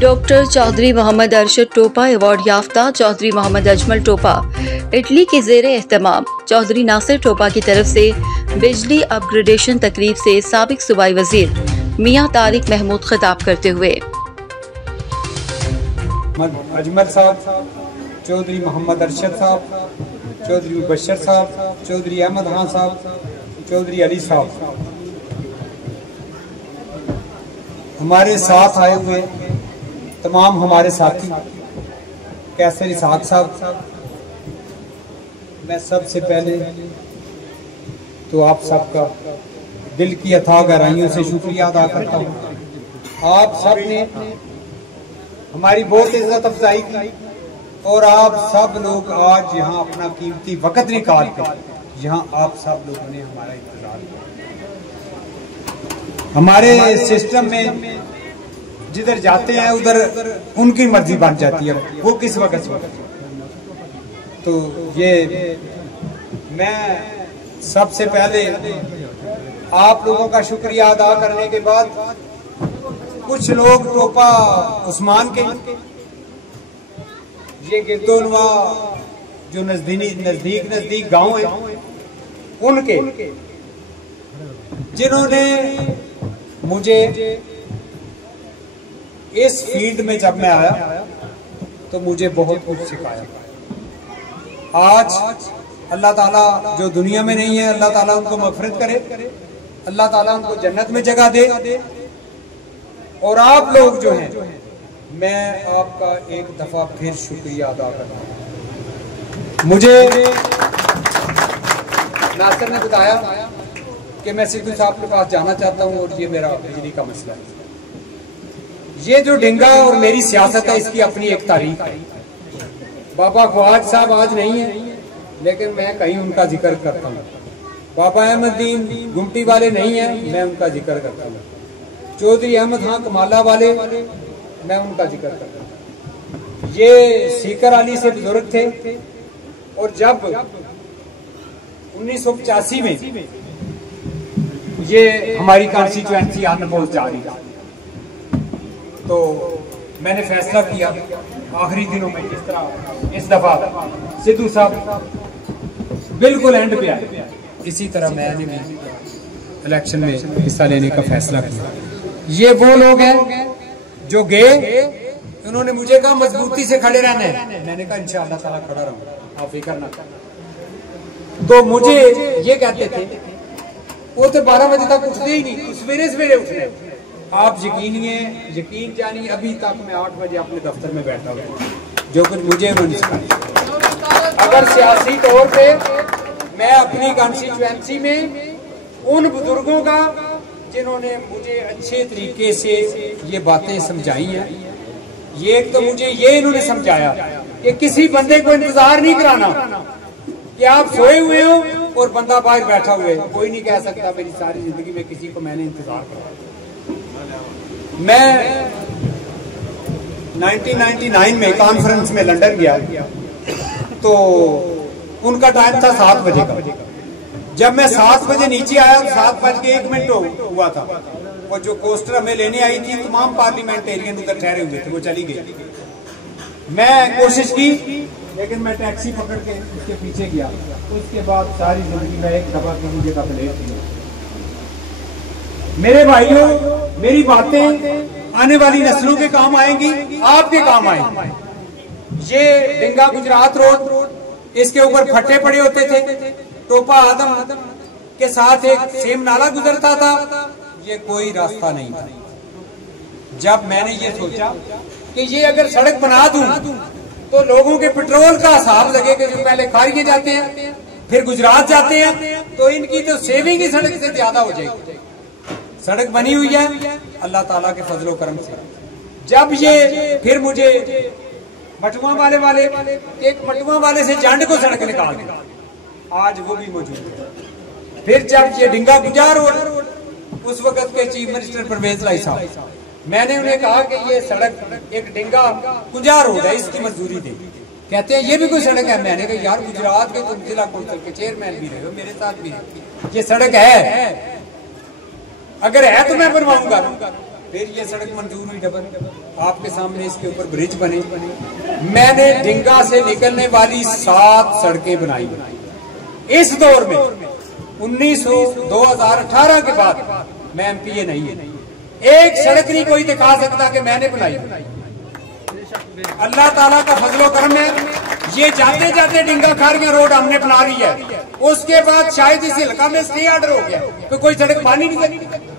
Doctor Chaudhary Mohammad Arshad टोपा award याफ्ता चौधरी मोहम्मद अजमल टोपा इटली के ज़ेरे एहतमाम चौधरी नासिर टोपा की तरफ से बिजली अपग्रेडेशन तकरीब से साबिक सूबाई वजीर मियां तारिक महमूद खिताब करते हुए अजमल साहब, चौधरी मोहम्मद अरशद साहब, चौधरी मुबशर साहब, चौधरी अहमद खान साहब, चौधरी अली साहब हमारे साथ आए हुए तमाम हमारे साथी कैसर इसाक साहब, मैं सबसे पहले तो आप सबका दिल की अथाह गहराइयों से शुक्रिया अदा करता हूँ। आप सब ने हमारी बहुत इज्जत अफजाई की और आप सब लोग आज यहाँ अपना कीमती वक्त निकाल कर यहाँ आप सब लोगों ने हमारा इंतजार किया। हमारे सिस्टम में जिधर जाते हैं उधर उनकी मर्जी बन जाती है, वो किस वक्त। तो ये मैं सबसे पहले आप लोगों का शुक्रिया अदा करने के बाद कुछ लोग टोपा उस्मान के ये गिरदोनवा जो नजदीक गांव है उनके जिन्होंने मुझे इस फील्ड में जब मैं आया तो मुझे बहुत कुछ सिखाया। आज अल्लाह ताला जो दुनिया में नहीं है, अल्लाह ताला उनको मग़फ़िरत करे, अल्लाह ताला उनको जन्नत में जगह दे। और आप लोग जो हैं, मैं आपका एक दफा फिर शुक्रिया अदा करता हूँ। मुझे नासिर ने बताया कि मैं सिद्धू साहब के पास जाना चाहता हूँ और ये मेरा बिजली का मसला है। ये जो डिंगा और मेरी सियासत है इसकी अपनी एक तारीख है। बाबा ख्वाज साहब आज नहीं है लेकिन मैं कहीं उनका जिक्र करता हूँ। बाबा अहमदीन गुमटी वाले नहीं है, मैं उनका जिक्र करता हूँ। चौधरी अहमद खान कमाला वाले, मैं उनका जिक्र करता हूँ। ये सीकर अली से बुजुर्ग थे और जब 1985 में ये हमारी कॉन्स्टिट्यूएंसी अनपोज जा रही थी तो मैंने फैसला किया आखिरी दिनों में, जिस तरह इस दफा सिद्धू साहब बिल्कुल एंड पे आए, इसी तरह मैंने भी इलेक्शन में हिस्सा लेने का फैसला किया। ये वो लोग हैं जो गए, उन्होंने मुझे कहा मजबूती से खड़े रहना है, मैंने कहा इंशाअल्लाह ताला खड़ा रहूंगा, आप फिक्र ना करें। तो मुझे ये कहते थे वो तो 12 बजे तक उठते ही नहीं, सवेरे उठने। आप यकीन जानिए अभी तक मैं 8 बजे अपने दफ्तर में बैठा हुआ, जो कुछ मुझे उन्होंने सिखाया। अगर सियासी तौर पे मैं अपनी कॉन्स्टिट्यूएंसी में उन बुजुर्गों का जिन्होंने मुझे अच्छे तरीके से ये बातें समझाई हैं, ये एक तो मुझे ये इन्होंने समझाया कि किसी बंदे को इंतजार नहीं कराना कि आप सोए हुए हो और बंदा बाहर बैठा हुआ है। कोई नहीं कह सकता मेरी सारी जिंदगी में किसी को मैंने इंतजार कराया। मैं 1999 में कॉन्फ्रेंस में लंदन गया तो उनका टाइम था 7 बजे का। जब मैं 7 बजे नीचे आया तो 7:01 हुआ था। वो जो कोस्टर हमें लेने आई थी, तमाम पार्लियामेंटेरियन उधर ठहरे हुए थे, वो चली गई। मैं कोशिश की लेकिन मैं टैक्सी पकड़ के उसके पीछे गया। उसके बाद सारी जिंदगी में एक दफा की मुझे का प्लेट थी। मेरे भाइयों, मेरी बातें आने वाली नस्लों के काम आएंगी, आपके काम आएंगी। ये डिंगा गुजरात रोड, इसके ऊपर फट्टे पड़े होते थे। टोपा आदम के साथ एक सेम नाला गुजरता था, ये कोई रास्ता नहीं था। जब मैंने ये सोचा कि ये अगर सड़क बना दूं तो लोगों के पेट्रोल का हिसाब लगेगा, जो पहले खारिये जाते हैं फिर गुजरात जाते हैं, तो इनकी तो सेविंग ही सड़क से ज्यादा हो जाएगी। सड़क बनी हुई है अल्लाह ताला के फजलो करम से। जब ये फिर मुझे मटुआ वाले से जांड को सड़क निकाल दी, आज वो भी मौजूद है। फिर जब ये डिंगा गुजार रोड, उस वक्त के चीफ मिनिस्टर परवेज लाई साहब, मैंने उन्हें कहा कि ये सड़क एक डिंगा गुजार रोड है, इसकी मंजूरी दे। कहते हैं ये भी कोई सड़क है। मैंने कहा यार गुजरात के तुम जिला कौंसिल के चेयरमैन भी रहे हो, मेरे साथ भी है, ये सड़क है, अगर है तो मैं बनवाऊंगा। फिर ये सड़क मंजूर हुई डबल, आपके सामने इसके ऊपर ब्रिज बने। मैंने ढिंगा से निकलने वाली 7 सड़कें बनाई इस दौर में। 2018 के बाद मैं एमपीए नहीं है, एक सड़क नहीं कोई दिखा सकता कि मैंने बनाई। अल्लाह ताला का फजलो करम है, ये जाते जाते ढिंगा खारियां रोड हमने बना रही है। उसके बाद शायद इस इलाका में स्टे ऑर्डर हो गया तो कोई सड़क पानी नहीं करती।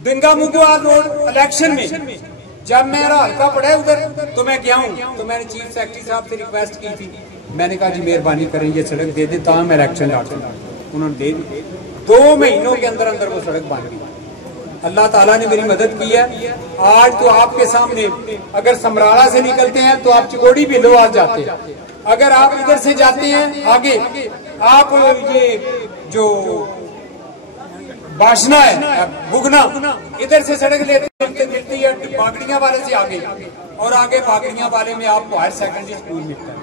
ढिंगा मुगवाल रोड इलेक्शन में जब मेरा हल्का पड़ा उधर तो मैं गया हूँ, तो मैंने चीफ सेक्रेटरी साहब से रिक्वेस्ट की थी। मैंने कहा जी मेहरबानी करें ये सड़क दे दें ताकि मैं इलेक्शन लड़ सकूं। उन्होंने दे दी, 2 महीनों के अंदर अंदर वो सड़क बन गई। अल्लाह ताला ने मेरी मदद की है। आज तो आपके सामने अगर समराला से निकलते हैं तो आप चिकोड़ी बिलो आ जाते हैं। अगर आप इधर से जाते हैं आगे, आप ये जो बाशना है बुगना, इधर से सड़क लेते मिलती है बागड़ियां वाले से आगे, और आगे बागड़ियां वाले में आपको हायर सेकेंडरी स्कूल मिलता है।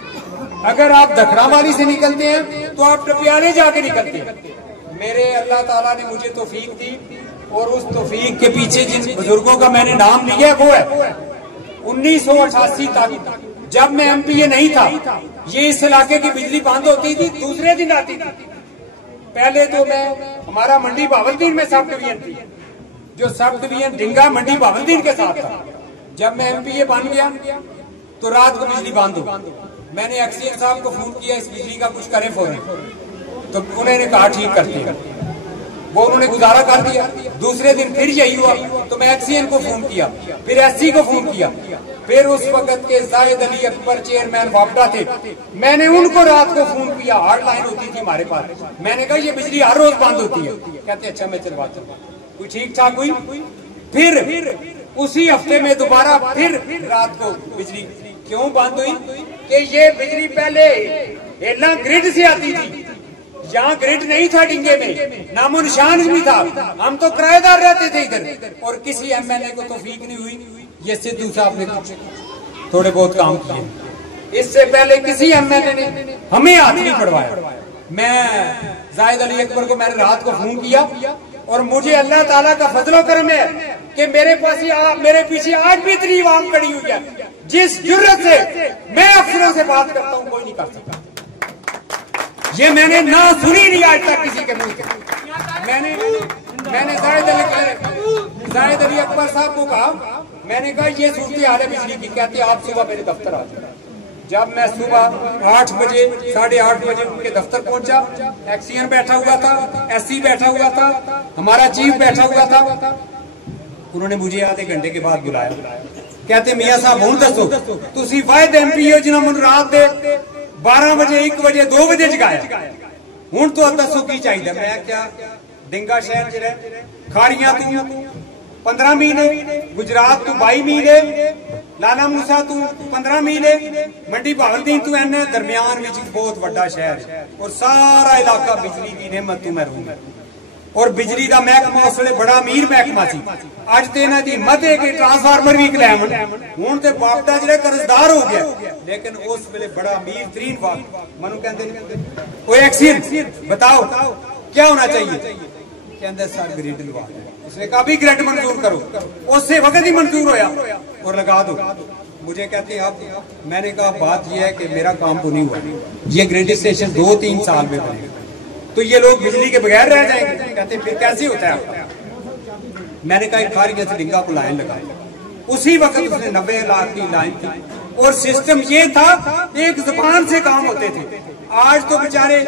अगर आप दखरा वाली से निकलते हैं तो आप टपियाले जाके निकलते हैं। मेरे अल्लाह ताला ने मुझे तौफीक दी, और उस तौफीक के पीछे जिन बुजुर्गों का मैंने नाम लिया वो है 1988 तक जब मैं एमपीए नहीं था, ये इस इलाके की बिजली बंद होती थी, दूसरे दिन आती थी। पहले तो मैं हमारा मंडी बावलदीन में सब डिवीजन थी, जो सब डिवीजन ढिंगा मंडी बावलदीन के साथ था। जब मैं एमपीए बन गया तो रात को बिजली बंद हो। मैंने एक्सीएन साहब को फोन किया इस बिजली का कुछ करें फौरन, तो उन्होंने कहा ठीक करते हैं। वो उन्होंने गुजारा कर दिया। दूसरे दिन फिर यही हुआ तो मैं एक्सीएन को फोन किया, फिर एससी को फोन किया, फिर उस वक्त के जाहिद अली अकबर चेयरमैन वापडा थे, मैंने उनको रात को फोन किया। हार्ड लाइन होती थी हमारे पास। मैंने कहा ये बिजली हर रोज बंद होती है। कहते अच्छा मैं चलवाता हूँ। कोई ठीक ठाक हुई, फिर उसी हफ्ते में दोबारा फिर रात को बिजली क्यों बंद हुई कि ये बिजली पहले हेला ग्रिड से आती थी, यहाँ ग्रिड नहीं था ढिंगे में, नामो निशान भी था। हम तो किराएदार रहते थे इधर, और किसी एमएलए को तौफीक नहीं हुई। ये सिद्धू साहब ने कुछ थोड़े बहुत काम किए, इससे पहले किसी एमएलए ने हमें हाथ नहीं पड़वाया। मैं जाहिद अली अकबर को मैंने रात को फोन किया, और मुझे अल्लाह ताला का फजलो करम है कि मेरे पास मेरे पीछे आज भी इतनी आवाम खड़ी हुई है। जिस जुर्रत से मैं अफसरों से बात करता हूँ कोई नहीं कर सकता। ये मैंने ना सुनी नहीं आज तक किसी के मुंह से। मैंने जाहिद अली अकबर साहब को कहा, मैंने कहा ये सूरत हाल है बिजली की। कहते आप सुबह मेरे दफ्तर आते। जब मैं सुबह 8 बजे 8:30 बजे उनके दफ्तर पहुंचा, एक्सीएन बैठा हुआ था, एससी बैठा हुआ था, हमारा चीफ बैठा हुआ था। उन्होंने मुझे आधे घंटे के बाद बुलाया। कहते मियाँ साहब हूं दसो तुसी वाहिद एमपी हो जिन्होंने मुझे रात दे 12 बजे 1 बजे 2 बजे जगाया, हूं तो दसो की चाहिए। मैं क्या ढिंगा शहर च खारियां तू 15 मील है, गुजरात तू 22 मील है, लाला मूसा तू 15 मील है, मंडी बावलदीन तू एन दरमियान में बहुत बड़ा शहर है, और सारा इलाका बिजली की नेमत तू महरूम है। और बिजली का महकमा उस वे बड़ा अमीर महकमा सी। अज तो इन्हों की हिम्मत है कि ट्रांसफार्मर भी कलैम हूं तो वापडा जो कर्जदार हो गया, लेकिन उस वे बड़ा अमीर तरीन मनु कहते बताओ क्या होना चाहिए। कहते सर ग्रिड लगा। उसने कहा भी ग्रिड मंजूर करो, उससे वक्त ही मंजूर होया और लगा दो। मुझे कहते आप, मैंने कहा बात यह है कि मेरा काम तो नहीं हुआ, ये ग्रिड स्टेशन 2-3 साल में बनेगा तो ये लोग बिजली के बगैर रह जाएंगे। कहते फिर कैसे होता है। मैंने कहा खारिया से ढिंगा को लाइन लगाई। उसी वक्त उसने 90 लाख की लाइन थी, और सिस्टम ये था एक जुबान से काम होते थे। आज तो बेचारे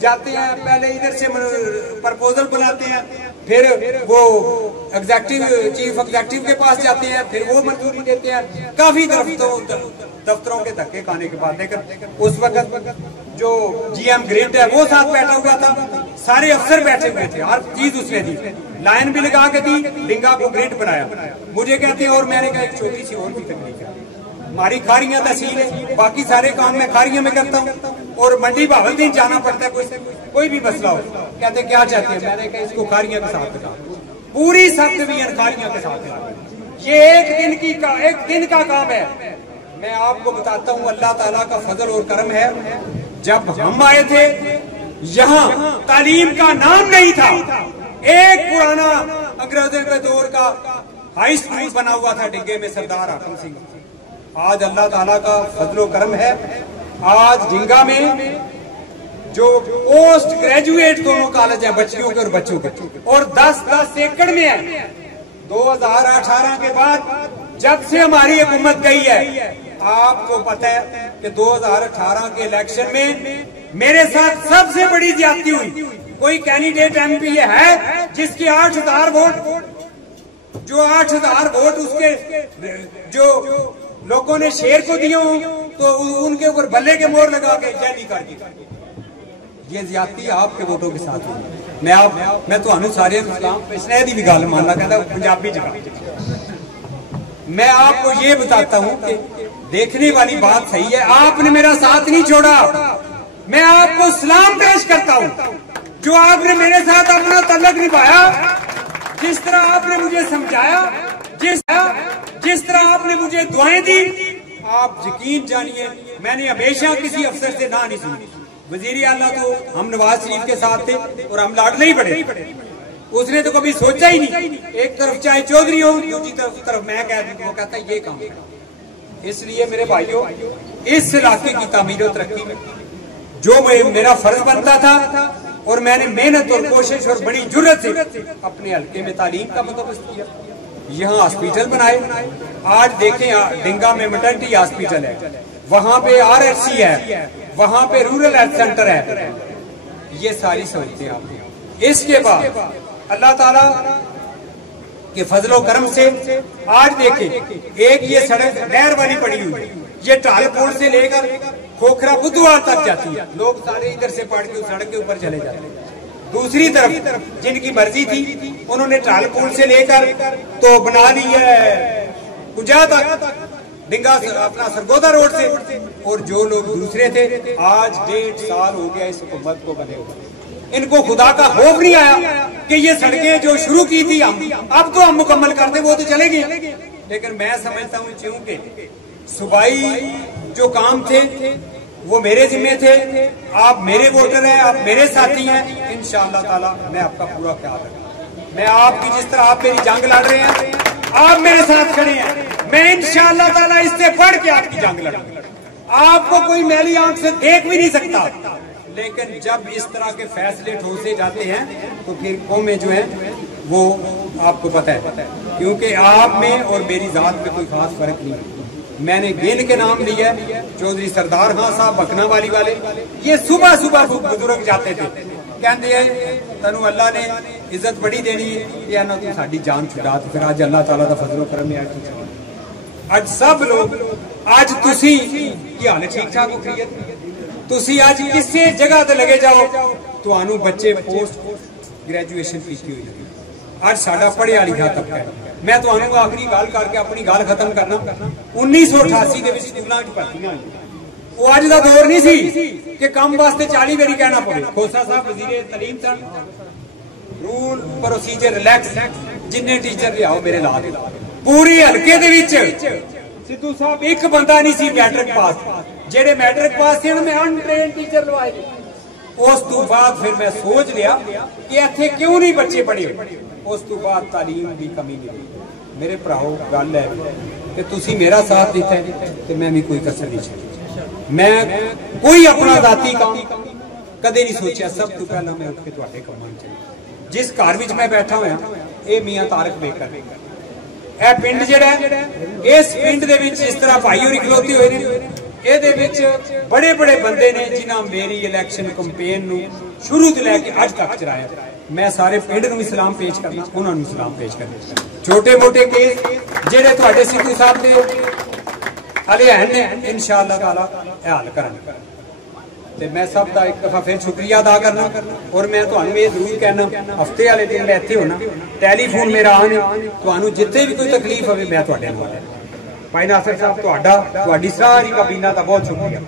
जाते हैं, पहले इधर से प्रपोजल बनाते हैं, फिर वो एग्जेक्टिव चीफ एग्जेक्टिव के पास जाते हैं, फिर वो मंजूरी देते हैं। काफी दफ्तरों के धक्के खाने के बाद, लेकिन उस वक्त जो जीएम ग्रिड है वो साथ बैठा हुआ था, सारे अफसर बैठे हुए थे, हर चीज उसने दी, लाइन भी लगा के दी, ढिंगा को ग्रिड बनाया। मुझे कहते और मैंने कहा एक छोटी सी और भी तकलीफ है, हमारी खारियां तहसील है, बाकी सारे काम मैं खारियां में करता हूँ, और मंडी बावलदीन जाना पड़ता है कोई भी मसला हो। कहते क्या चाहते हैं। मैंने कहा इसको खारियां के साथ लगा, पूरी सब डिवीजन खारियां के साथ लगा। ये एक दिन का काम है। मैं आपको बताता हूँ अल्लाह ताला का फजल और करम है। जब हम आए थे यहाँ तालीम का नाम नहीं था। एक पुराना अंग्रेजों के दौर का हाई स्कूल बना हुआ था डिग्गे में सरदार हाकिम सिंह। आज अल्लाह ताला का फजलो करम है, आज डिंगा में जो पोस्ट ग्रेजुएट दोनों कॉलेज हैं बच्चियों के और बच्चों के, और 10-10 एकड़ में है। 2018 के बाद जब से हमारी हुकूमत गई है, आपको पता है कि 2018 के इलेक्शन में मेरे साथ सबसे बड़ी ज्यादती हुई। कोई कैंडिडेट एमपी है जिसके 8000 वोट, जो 8000 वोट उसके जो लोगों ने शेर को दिए हो तो उनके ऊपर बल्ले के मोहर लगा के जैली कर दी। ये ज्यादती आपके वोटों के साथ हुई। मैं तो सारे पिछले की भी गल मानना कहता पंजाबी जगह। मैं आपको ये बताता हूं कि देखने वाली बात सही है, आपने मेरा साथ नहीं छोड़ा। मैं आपको सलाम पेश करता हूं जो आपने मेरे साथ अपना तल्लक निभाया, जिस तरह आपने मुझे समझाया, जिस तरह आपने मुझे दुआएं दी। आप यकीन जानिए मैंने हमेशा किसी अफसर से ना नहीं सुनी। वजीर आला तो हम नवाज शरीफ के साथ थे और हम लाडले ही पड़े, उसने तो कभी सोचा ही नहीं। एक तरफ चाहे चौधरी हो, दूसरी तरफ मैं कह दूं, वो कहता है ये काम। इसलिए मेरे भाइयों, इस इलाके की तामीर और तरक्की में जो मेरा फर्ज बनता था और मैंने मेहनत और कोशिश और बड़ी जुर्रत से अपने हल्के में तालीम का बंदोबस्त किया। यहाँ हॉस्पिटल बनाए, आज देखें डिंगा में मैटरनिटी हॉस्पिटल है, वहाँ पे RHC है, वहाँ पे रूरल हेल्थ सेंटर है। ये सारी सहूलतें आपको। इसके बाद अल्लाह ताला के फजलो करम से आज देखें एक ये सड़क नहर वाली पड़ी हुई, ये टालपुर से लेकर खोखरा बुधवार तक जाती है। लोग सारे इधर से पढ़ के उस सड़क के ऊपर चले जाते हैं। दूसरी तरफ जिनकी मर्जी थी उन्होंने टालपुर से लेकर तो बना ली है कुजा तक, डिंगा अपना सरगोदा रोड से। और जो लोग दूसरे थे, आज 1.5 साल हो गया इस हुकूमत को बने हुए, इनको खुदा का खौफ नहीं आया कि ये सड़कें जो शुरू की थी अब तो हम मुकम्मल कर दे, वो तो चलेगी। लेकिन मैं समझता हूँ क्योंकि सूबाई जो काम थे वो मेरे जिम्मे थे, आप मेरे वोटर हैं, आप मेरे साथी हैं। इंशाअल्लाह ताला मैं आपका पूरा ख्याल रखूंगा। मैं आपकी जिस तरह आप मेरी जंग लड़ रहे हैं, आप मेरे साथ खड़े हैं, मैं इंशाअल्लाह ताला इससे बढ़ के आपकी जंग लड़ूंगा। आपको कोई मैली आंख से देख भी नहीं सकता, लेकिन जब इस तरह के फैसले ठोसे जाते हैं तो फिर कौमें जो है वो आपको पता है, क्योंकि आप में और मेरी जात में कोई खास फर्क नहीं है। मैंने गेंद के नाम लिया, चौधरी सरदार खान साहब बकना वाली वाले, ये सुबह सुबह बुजुर्ग जाते थे, कहते तनु अल्लाह ने इज्जत बड़ी देनी है, ना तू साडी जान छुड़ा। तो फिर आज अल्लाह ताला दा फजलो करम है, आज सब लोग आज तुसी की हाल ठीक ठाक हो गई है। तुसी आज किसी जगह ते लगे जाओ तो बच्चे पोस्ट ग्रेजुएशन की हुई, आज साडा पढ़िया लिखा तबका है। मैं तो आखिरी गल करके अपनी गल खत्म करना। 1988 के स्कूलों की भर्तियां वो अज का दौर नहीं सी कि कम वास्ते 40 बारी कहना पड़े। खोसा साहब वजीर तलीम सन, रूल प्रोसीजर रिलैक्स, जिन्ने टीचर लियाओ मेरे ला दे। पूरी हल्के दे विच सिद्धू साहब एक बंदा नहीं सी मैट्रिक पास, जेडे मैट्रिक पास थे मैं अनट्रेन टीचर लवाए। उस तो बाद फिर मैं सोच लिया कि इत्थे क्यों नहीं बच्चे पढ़े। उस तो बाद तालीम की कमी नहीं। मेरे भराओ गल है कि तुसी मेरा साथ दिता है तो मैं भी कोई कसर नहीं छोड़ी। मैं कोई अपना जाती काम कदे नहीं सोचा। सब तो पहला मैं उठ के तुहाडे कामां च चली। जिस घर विच मैं बैठा होया ये मियां तारक बेकर, ए पिंड जिहड़ा इस पिंड दे विच इस तरह भाई होरी खलोते हुए ने, ਇਹਦੇ ਵਿੱਚ बड़े बड़े बंदे ने जिन्हां मेरी इलैक्शन कैंपेन नूं शुरू ਤੋਂ ਲੈ ਕੇ ਅੱਜ ਤੱਕ ਚਲਾਇਆ। मैं सारे पिंड नूं सलाम पेश करना, उन्होंने सलाम पेश करना। छोटे मोटे केस ਜਿਹੜੇ ਤੁਹਾਡੇ सिद्धू साहब ਦੇ हले हैं ने इंशाअल्लाह ताला हल करांगे। ते मैं सब का एक दफा फिर शुक्रिया अदा करना। और मैं तुहानूं ये जरूर कहना, हफ्ते वाले दिन मैं इत्थे होना, टैलीफोन मेरा आन, तुहानूं जिथे भी कोई तकलीफ होवे मैं तुहाडे नाल। भाई नासिर साहब तुहाडी सारी काबीना का बहुत शुक्रिया।